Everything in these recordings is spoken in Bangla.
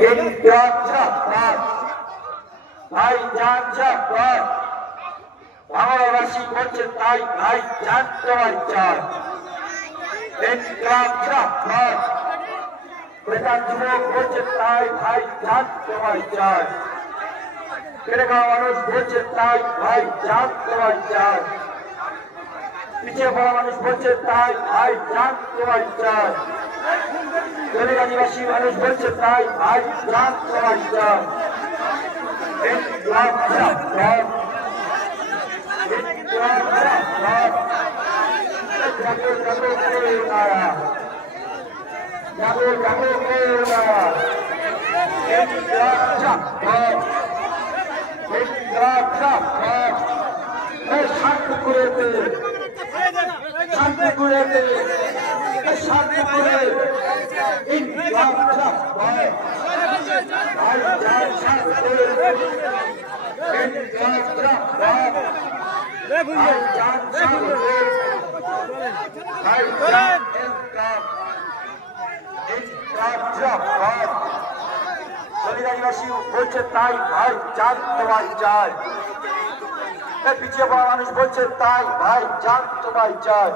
ইনকিলাব জিন্দাবাদ ভাইজান জিন্দাবাদ বাংলাবাসী করছে তাই ভাইজান তোমার চাই ইনকিলাব জিন্দাবাদ বেকার যুবক করছে তাই ভাইজান তোমার চাই কেরেগাঁও মানুষ বলছে তাই ভাইজান তোমার চাই পিছিয়ে পড়া মানুষ বলছে তাই ভাইজান তোমার চাই দলিত আদিবাসী মানুষ বলছে তাই ভাইজান তোমার চাই ইনকিলাব জিন্দাবাদ ইনকিলাব জিন্দাবাদ জাগো জাগো করে নারা জাগো জাগো করে নারা ইনকিলাব জিন্দাবাদ ইনকিলাব জিন্দাবাদ এই শান্তিপুরেতে শান্তিপুরেতে শান্তিপুরে ইনকিলাব জিন্দাবাদ ভাইজান শান্তিপুরে ইনকিলাব জিন্দাবাদ ভাইজান শান্তিপুরে ভাইজান ইনকিলাব জিন্দাবাদ দলিত আদিবাসী বলছে তাই ভাইজান তোমার চাই পিছিয়ে পড়া মানুষ বলছে তাই ভাইজান তোমার চাই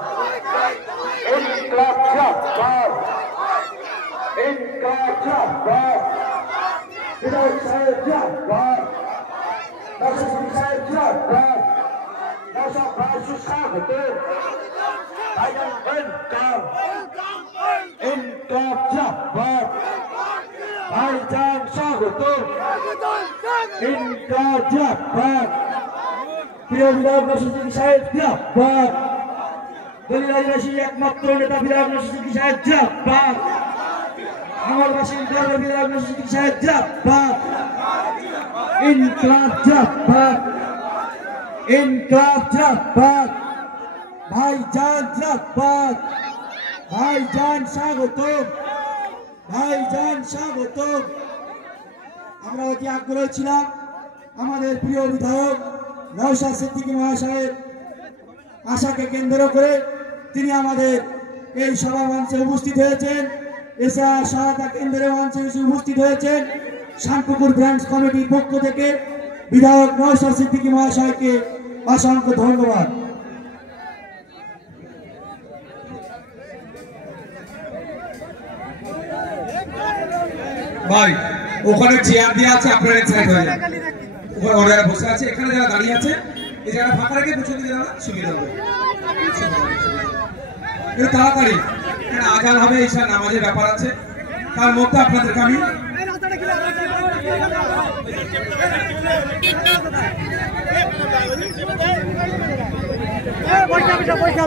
ইনকিলাব জিন্দাবাদ ইনকিলাব জিন্দাবাদ বিধায়ক সাহেব জিন্দাবাদ নওশাদ সাহেব জিন্দাবাদ নওশাদ ভাই সুস্বাগত ভাইজান ইনকিলাব জিন্দাবাদ ভাইজান স্বাগত ইনকিলাব জিন্দাবাদ প্রিয় বিধায়ক নওশাদ সাহেব জিন্দাবাদ দলিত আদিবাসী একমাত্র নেতা বিধায়ক নওশাদ সাহেব জিন্দাবাদ বাংলাবাসীর গর্ব বিধায়ক নওশাদ সাহেব জিন্দাবাদ ইনকিলাব জিন্দাবাদ ইনকিলাব জিন্দাবাদ ভাইজান জিন্দাবাদ ভাইজান স্বাগত ভাইজান স্বাগত আমরা অতি আগ্রহী ছিলাম আমাদের প্রিয় বিধায়ক নওশাদ সিদ্দিকী মহাশয়ের আশাকে কেন্দ্র করে তিনি আমাদের এই সভা মঞ্চে উপস্থিত হয়েছেন এছাড়া সহায়তা কেন্দ্রের মঞ্চে উপস্থিত হয়েছেন শান্তিপুর ব্রাঞ্চ কমিটির পক্ষ থেকে বিধায়ক নওশাদ সিদ্দিকী মহাশয়কে অসংখ্য ধন্যবাদ। ভাই ওখানে চেয়ার দিয়ে আছে আপনারা এক্সাইট হয়ে যান ওখানে ওনারা বসে আছে এখানে যারা দাঁড়িয়ে আছে এই জায়গা ফাঁকা রেখে পিছন দিকে যাওয়া সুবিধা হবে একটু তাড়াতাড়ি কারণ আজান হবে ঈশার নামাজের ব্যাপার আছে তার মধ্যে আপনাদেরকে আমি পয়সা